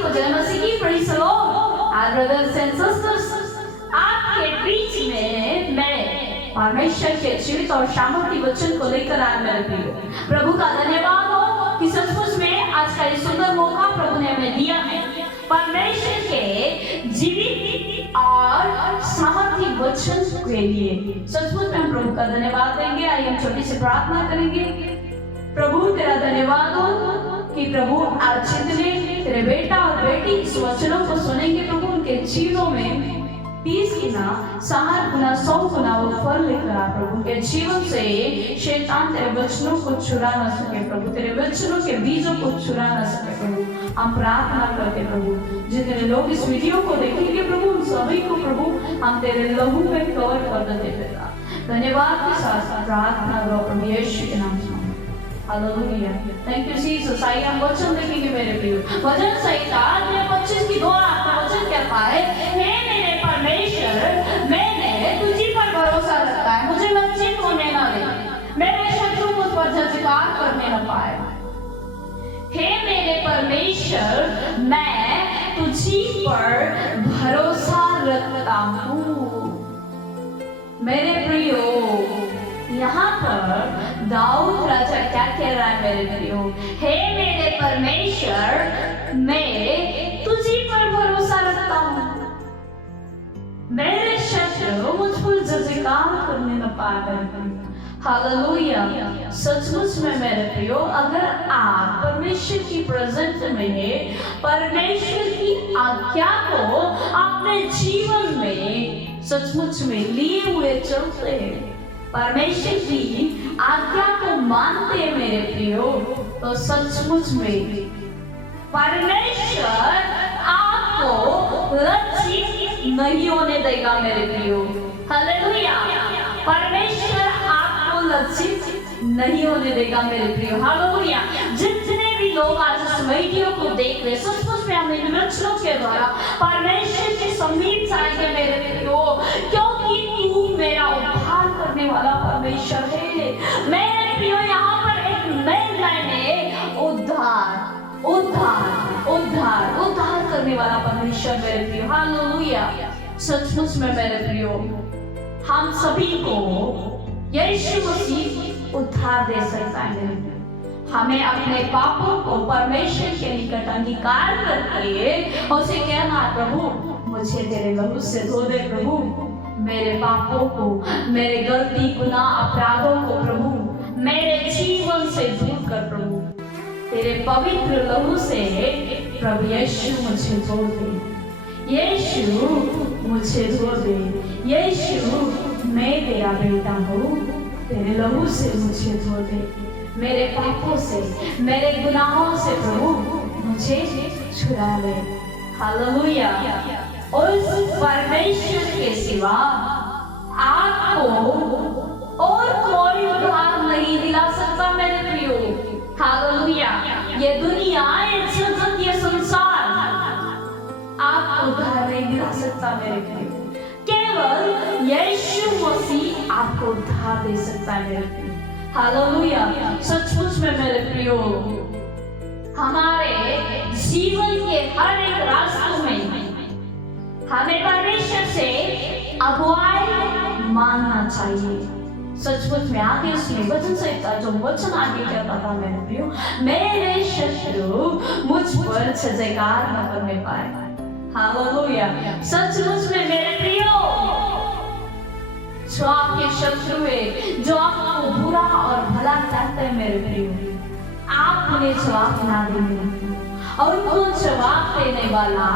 सभी को जय मसीह की, प्रेज़ द लॉर्ड। आज ब्रदर्स एंड सिस्टर्स, आपके बीच में मैं परमेश्वर के जीवित और सामर्थ्य वचन को लेकर आया मेरे प्रियो। प्रभु का धन्यवाद हो कि सचमुच में आज का ये सुंदर मौका प्रभु ने हमें दिया है परमेश्वर के जीवित और सामर्थ्य वचन के लिए। सचमुच में हम प्रभु का धन्यवाद देंगे। आइए हम छोटी सी प्रार्थना करेंगे। प्रभु तेरा धन्यवाद हो कि प्रभु आज जितने तेरे बेटा और बेटी इस वचनों को सुनेंगे प्रभु, उनके जीवनों में 30 गुना, 60 गुना, 100 गुना वो फल लेकर आ प्रभु। उनके जीवन से शैतान तेरे वचनों को चुरा ना सके प्रभु, तेरे वचनों के बीजों को चुरा ना सके प्रभु। हम प्रार्थना करते प्रभु, जितने लोग इस वीडियो को देखेंगे प्रभु, उन सभी को प्रभु हम तेरे लहू में कवर कर देते पिता। धन्यवाद के साथ प्रार्थना करो प्रभु यीशु के नाम से। Hallelujah, thank you Jesus. आइए हम वचन देखेंगे मेरे प्रिय। वचन संहिता 25 की 2 का वचन कहता है, हे मेरे परमेश्वर, मैंने तुझी पर भरोसा रखा है, मुझे लज्जित होने ना दे, मेरे शत्रु मुझ पर जजकार करने न पाए। हे मेरे परमेश्वर, मैं तुझी पर भरोसा रखता हूँ। मेरे प्रियो, यहाँ पर दाऊद राजा क्या कह रहा है मेरे प्रियो? हे मेरे परमेश्वर, मैं तुझी पर भरोसा रखता हूँ, मेरे शत्रु मुझ पर जजकार करने न पाए। हालेलुया। सचमुच में मेरे प्रियो, अगर आप परमेश्वर की प्रेजेंस में परमेश्वर की आज्ञा को अपने जीवन में सचमुच में लिए हुए चलते हैं, परमेश्वर की आज्ञा को मानते हैं मेरे प्रियो, तो सचमुच में परमेश्वर आपको लज्जित नहीं होने देगा मेरे प्रियो। हालेलुया। परमेश्वर आपको लज्जित नहीं होने देगा मेरे प्रियो। हालेलुया। जितने भी लोग आज इस वीडियो को देख रहे, सचमुच में हम इन वचनों के द्वारा परमेश्वर के समीप जाएंगे मेरे प्रियो, क्योंकि तू मेरा उद्धार करने वाला परमेश्वर है। मेरे प्रियो, यहाँ पर एक नई लाइन है, उद्धार उद्धार उद्धार उद्धार करने वाला परमेश्वर मेरे प्रियो। हालेलुया। सचमुच में मेरे प्रियो, हम सभी को यीशु मसीह उद्धार दे सकता है। हमें अपने पापों को परमेश्वर के निकट अंगीकार करके उसे कहना, प्रभु मुझे तेरे लहू से धो दे प्रभु, मेरे पापों को, मेरे गलती गुनाह अपराधों को प्रभु मेरे जीवन से दूर कर प्रभु, तेरे पवित्र लहू से प्रभु यीशु मुझे धो दे, यीशु मुझे धो दे, यीशु मैं तेरा बेटा हूँ, तेरे लहू से मुझे धो दे, मेरे पापों से, मेरे गुनाहों से प्रभु मुझे छुड़ा ले। हालेलुया। उस परमेश्वर के सिवा आपको और कोई उद्धार नहीं दिला सकता मेरे प्रियो। हालेलुया। ये दुनिया, ये जगत, ये संसार आपको उद्धार नहीं दिला सकता मेरे प्रियो। केवल यीशु मसीह आपको उद्धार दे सकता है मेरे प्रियो। हालेलुया। सचमुच में मेरे प्रियो, हमारे जीवन के हर एक रास्तों में हमें परमेश्वर से अगुवाई मांगना चाहिए। सचमुच में आगे उसमें वचन संहिता जो वचन आगे कहता था मेरे प्रियो, मेरे शत्रु मुझ पर जजकार न करने पाए। हालेलुया। सचमुच में मेरे प्रियो, जो आपके शत्रु है, जो आपको बुरा और भला चाहते हैं मेरे प्रियो, आप उन्हें जवाब ना देंगे, और उनको जवाब देने वाला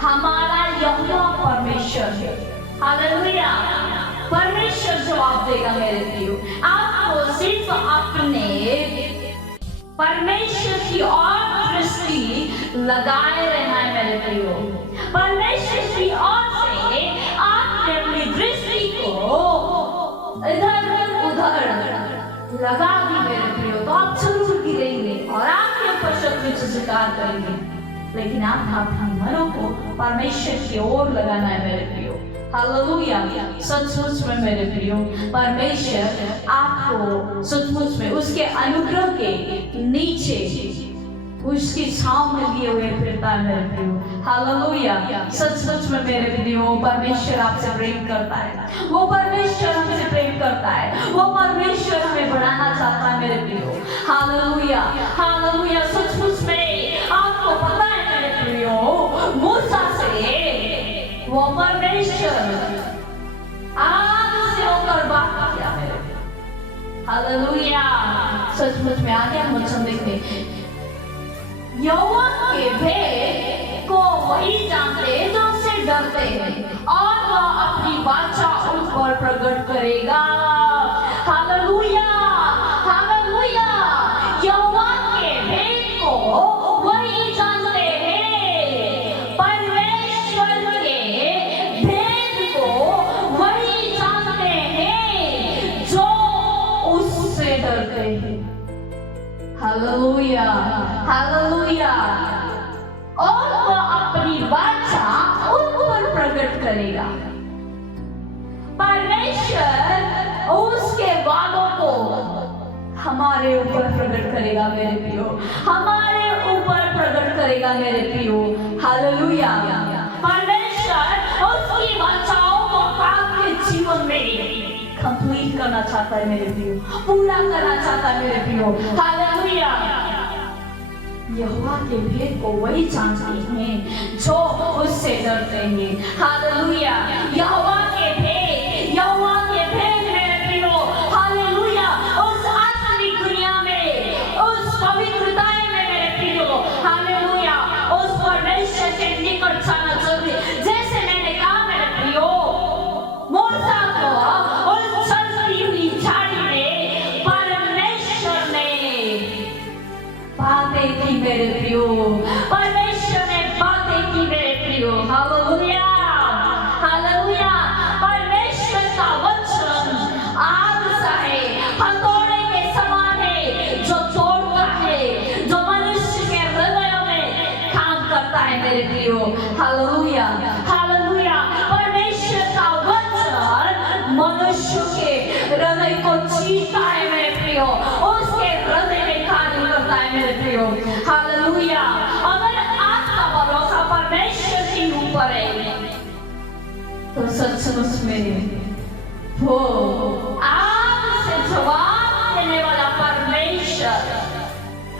हमारा यहोवा परमेश्वर है। हालेलुया। परमेश्वर जवाब देगा मेरे प्रियो। आपको सिर्फ अपने परमेश्वर की ओर दृष्टि लगाए रहना है मेरे प्रियो। परमेश्वर की ओर से आपने अपनी दृष्टि को इधर उधर लगा दी मेरे प्रियो, तो आप जरूर गिरेंगे और आपके ऊपर शत्रु जजकार करेंगे। लेकिन आप अपने मनों को परमेश्वर की ओर लगाना है मेरे प्रियो। हालेलुया। सचमुच में मेरे प्रियो, परमेश्वर आपको सचमुच में उसके अनुग्रह के नीचे उसकी छांव में लिए हुए फिरता है मेरे प्रियो। हालेलुया। सचमुच में मेरे प्रियो परमेश्वर आपसे प्रेम करता है, वो परमेश्वर हमसे प्रेम करता है, वो परमेश्वर हमें बढ़ाना चाहता है मेरे प्रियो। Hallelujah hallelujah. सचमुच में आपको पता है मेरे प्रियो, मूसा से वो परमेश्वर आग से होकर बात किया मेरे प्रियो। हालेलुया। सचमुच में आगे हम वचन देखें, यहोवा के भेद को वही जानते जो उससे डरते हैं और वह अपनी वाचा उन पर प्रकट करेगा। Hallelujah hallelujah. यहोवा के भेद को वही जानते हैं, परमेश्वर के भेद को वही जानते हैं जो उससे डरते हैं। Hallelujah hallelujah. और वह अपनी वाचा उन पर प्रकट करेगा। परमेश्वर उसके वादों को हमारे ऊपर प्रकट करेगा मेरे प्रियो, हमारे ऊपर प्रकट करेगा मेरे प्रियो। हालेलुया। परमेश्वर उसकी वाचाओं को आपके जीवन में कंप्लीट करना चाहता है मेरे प्रियो, पूरा करना चाहता है मेरे प्रियो। हालेलुया। यहोवा के भेद को वही जानते हैं जो उससे डरते हैं। हालेलुया। यहोवा के भेद, यहोवा के भेद मेरे प्रियो। हालेलुया। उस आत्मिक दुनिया में, उस पवित्रता में मेरे प्रियो। हालेलुया। उस परमेश्वर के निकट जाना जरूरी। जैसे मैंने कहा मेरे प्रियो, मूसा को उस चलती हुई झाड़ी में परमेश्वर ने बातें की मेरे प्रियो, परमेश्वर ने बातें की मेरे प्रियो। Hallelujah hallelujah. परमेश्वर का वचन आग सा है, हथौड़े के समान है, जो तोड़ता है, जो मनुष्य के हृदयों में काम करता है मेरे प्रियो। Hallelujah hallelujah. परमेश्वर का वचन मनुष्य के हृदय को चीरता है मेरे प्रियो, उसके हृदय में कार्य करता है मेरे प्रियो। हालेलुया। अगर आपका भरोसा परमेश्वर के ऊपर है तो सचमुच में वो आग से जवाब देने वाला परमेश्वर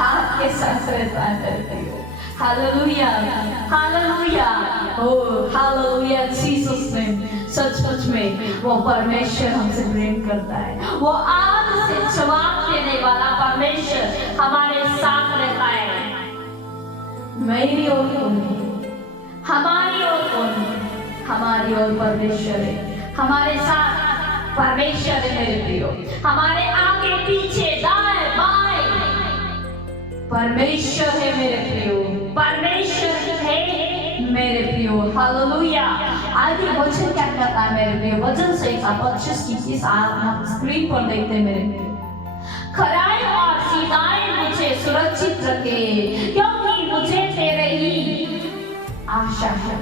आपके साथ रहता है मेरे प्रियो। Hallelujah hallelujah. Oh hallelujah. Jesus name. सचमुच में वो परमेश्वर हमसे प्रेम करता है, वो आग से जवाब देने वाला परमेश्वर हमारे साथ रहता है। मेरी ओर कौन है? हमारी ओर कौन है? हमारी ओर परमेश्वर है, हमारे साथ परमेश्वर है मेरे प्रियो। हमारे आगे पीछे दाएं बाएं परमेश्वर है मेरे प्रियो, परमेश्वर है मेरे प्रियो। हालेलुया। आगे वचन क्या कहता है मेरे प्रियो? वचन संहिता 25 की 30 आप स्क्रीन पर देखते हैं मेरे प्रियो। खराई और सीधाई मुझे सुरक्षित रखे, क्योंकि मुझे तेरे ही आशा है।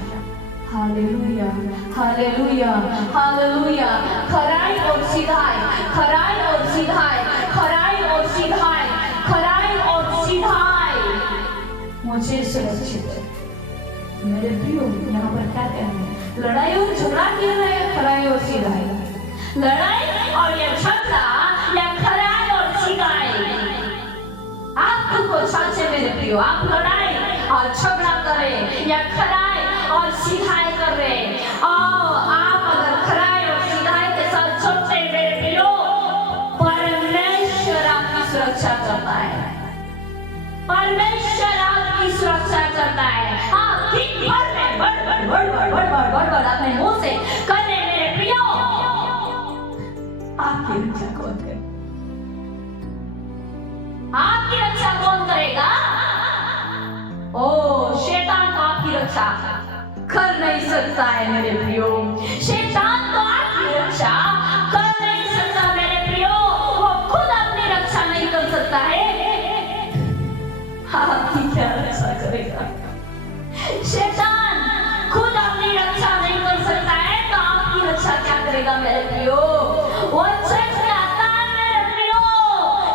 Hallelujah hallelujah hallelujah. खराई और सीधाई, खराई और सीधाई, खराई और सीधाई, खराई और सीधाई मुझे सुरक्षित मेरे प्रियो। यहाँ पर क्या कहना है? लड़ाई और झगड़ा क्यों है? खराई और सीधाई। लड़ाई और यह झगड़ा या खराई और सीधाई आप खुद को साचे मेरे प्रियो। आप लड़ाई और झगड़ा करें या खराई और सीधाई कर रहे, और आप अगर खराई और सीधाई के साथ चलते मेरे प्रियो, परमेश्वर आपकी सुरक्षा करता है, परमेश्वर आपकी सुरक्षा करता है। आप दिन भर में बड़ अपने मुंह से करने मेरे प्रियो, आपकी रक्षा कौन करे? आपकी रक्षा कौन करेगा? ओ शैतान तो आपकी रक्षा कर नहीं सकता है मेरे प्रियो। शैतान तो आपकी रक्षा कर नहीं सकता मेरे प्रियो, वो खुद अपनी रक्षा नहीं कर सकता है। आपकी क्या रक्षा करेगा? शैतान खुद अपनी रक्षा नहीं कर सकता है, तो आपकी रक्षा क्या करेगा मेरे प्रियो? वो चढ़ जाता है मेरे प्रियो।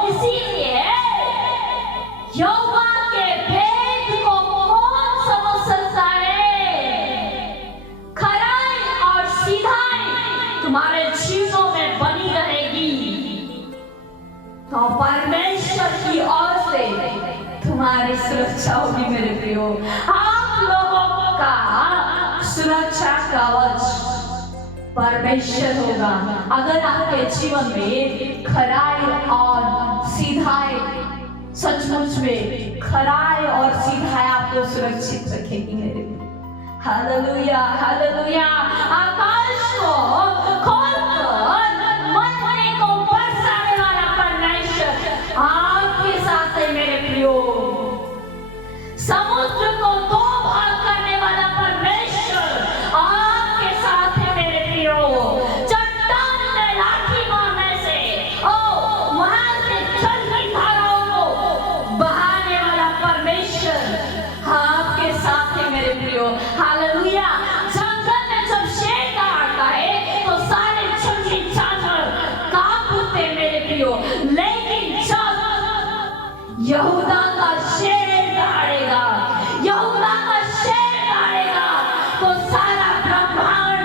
इसीलिए यहोवा के प्रियो, आप लोगों का सुरक्षा कवच परमेश्वर होगा। अगर आपके जीवन में खराई और सीधाई, सचमुच में खराई और सीधाई आपको सुरक्षित रखेगी मेरे। Hallelujah, hallelujah. आकाश को खोलकर मरने को बरसाने वाला परमेश्वर आपके साथ है मेरे प्रियो। समुद्र को दो भाग करने वाला परमेश्वर आपके साथ है मेरे प्रियो। चट्टान में लाठी मारने से वहां से चलती धाराओं को बहाने वाला परमेश्वर आपके साथ है मेरे प्रियो। हालेलुया। जंगल में जब शेर दौड़ता है तो सारे जंगली जानवर कांप उठते मेरे प्रियो, लेकिन जब यहूदा का शेर दौड़ेगा, यहूदा का शेर दौड़ेगा तो सारा ब्रह्मांड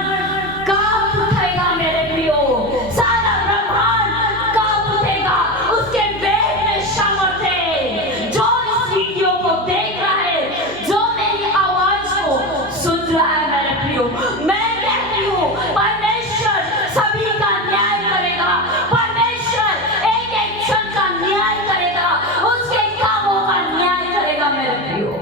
कांप उठेगा मेरे प्रियो, सारा ब्रह्मांड कांप उठेगा। उसके वेग में सामर्थ्य है। जो इस वीडियो को देख रहा है, जो मेरी आवाज को सुन रहा है मेरे प्रियो, मैं कहती हूँ परमेश्वर सभी का न्याय करेगा। परमेश्वर एक एक जन का न्याय करेगा, उसके कामों का न्याय करेगा मेरे प्रियो।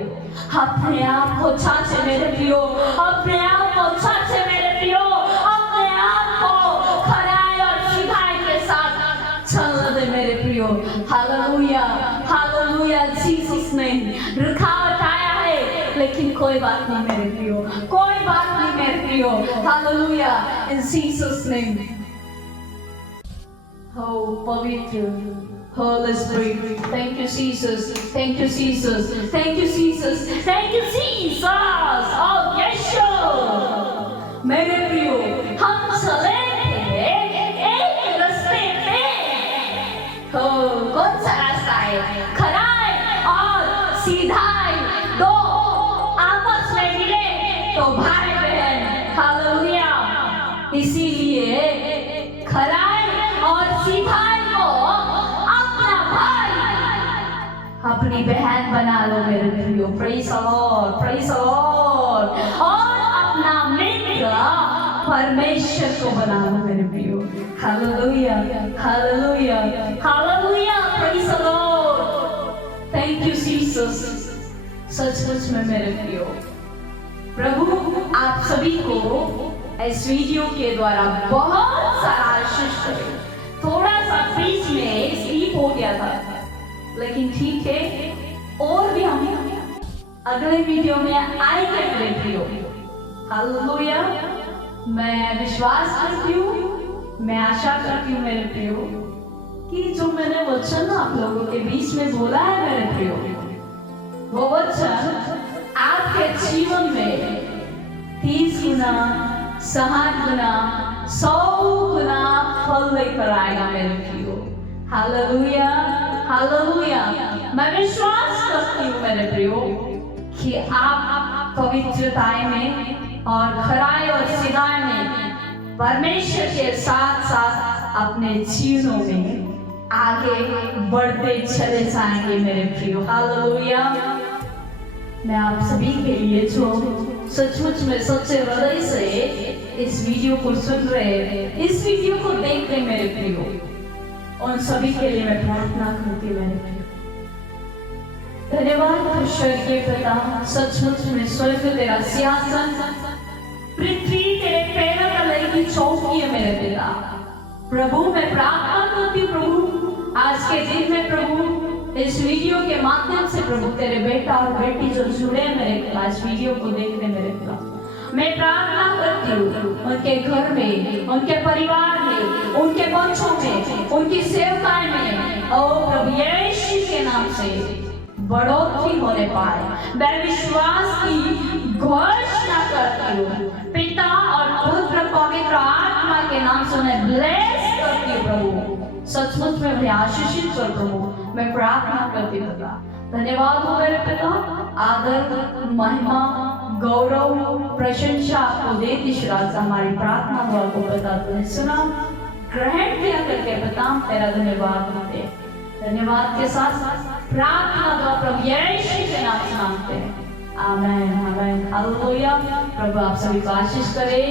अपने आप को छाछे मेरे प्रियो, अपने आप को छाछे मेरे प्रियो, अपने आप को खराई और सीधाई के साथ चलने दे मेरे प्रियो। Hallelujah, hallelujah. जीसस ने रुकावट आया है, लेकिन कोई बात नहीं मेरे प्रियो, कोई बात नहीं मेरे प्रियो। हालेलुया। इन जीसस नेम। Oh, पवित्र Holy Spirit, thank you Jesus, thank you Jesus, thank you Jesus, thank you Jesus. Oh यीशु मेरे प्रियो, हम चले थे एक रास्ते पे। कौन सा रास्ता है? खराई और सीधाई दो आपस में मिले तो भाई बहन। हालेलुया। इसीलिए खराई और सीधाई को अपना भाई, अपनी बहन बना लो मेरे प्रियो। Praise the Lord, praise the Lord. और अपना मित्र परमेश्वर को बना लो मेरे प्रियो। Hallelujah, hallelujah, hallelujah. Praise the Lord. Thank you Jesus. सचमुच में मेरे प्रियो, प्रभु आप सभी को इस वीडियो के द्वारा बहुत सारा आशीष करे। थोड़ा सा बीच में स्लीप हो गया था, लेकिन ठीक है, और भी हम अगले वीडियो में आएंगे मेरे प्रियो। हालेलुया। मैं विश्वास करती हूँ, मैं आशा करती हूँ मेरे प्रियो कि जो मैंने वचन आप लोगों के बीच में बोला है मेरे प्रियो, वो वचन आपके जीवन में 30 गुना, 60 गुना, 100 गुना फल लेकर आएगा मेरे प्रियो। Hallelujah, hallelujah. मैं विश्वास करती हूँ मेरे प्रियो कि आप पवित्रताई में और खराई और सीधाई में परमेश्वर के साथ साथ अपने जीवनों में आगे बढ़ते चले जाएंगे मेरे प्रियो। हालेलुया। मैं आप सभी के लिए जो सचमुच में सच्चे हृदय से इस वीडियो को सुन रहे हैं, इस वीडियो को देख रहे मेरे प्रियो, उन सभी के लिए मैं प्रार्थना करती हूँ मेरे प्रियो। धन्यवाद स्वर्गीय पिता, सचमुच में स्वर्ग तेरा सिंहासन, पृथ्वी तेरे पैरों तले की चौकी है मेरे पिता। प्रभु मैं प्रार्थना करती हूँ प्रभु, आज के दिन में प्रभु इस वीडियो के माध्यम से प्रभु तेरे बेटा और बेटी जो जुड़े हैं मेरे पिता, इस वीडियो को देख रहे मेरे पिता, मैं प्रार्थना करती हूँ उनके घर में, उनके परिवार में, उनके बच्चों में, उनकी सेवकाई में, और प्रभु यीशु के नाम से बढ़ोतरी होने पाए। मैं विश्वास की घोषणा करती हूँ पिता और पुत्र पवित्र आत्मा के नाम से उन्हें ब्लेस करती हूँ प्रभु। सचमुच में उन्हें आशीषित कर प्रभु, मैं प्रार्थना करती हूँ पिता। धन्यवाद हो मेरे पिता, आदर महिमा गौरव प्रशंसा आपको देती श्राद्ध हमारी प्रार्थना दुआ को पिता तुमने सुना, ग्रहण किया करके पिता तेरा धन्यवाद करते हैं। धन्यवाद के साथ प्रार्थना दुआ प्रभु यीशु के नाम से मांगते हैं। आमेन आमेन हालेलुया। प्रभु आप सभी को आशीष करे।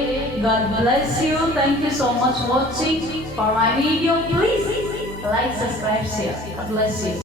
God bless you. Thank you so much watching for my video. Please like, subscribe, share. God bless you.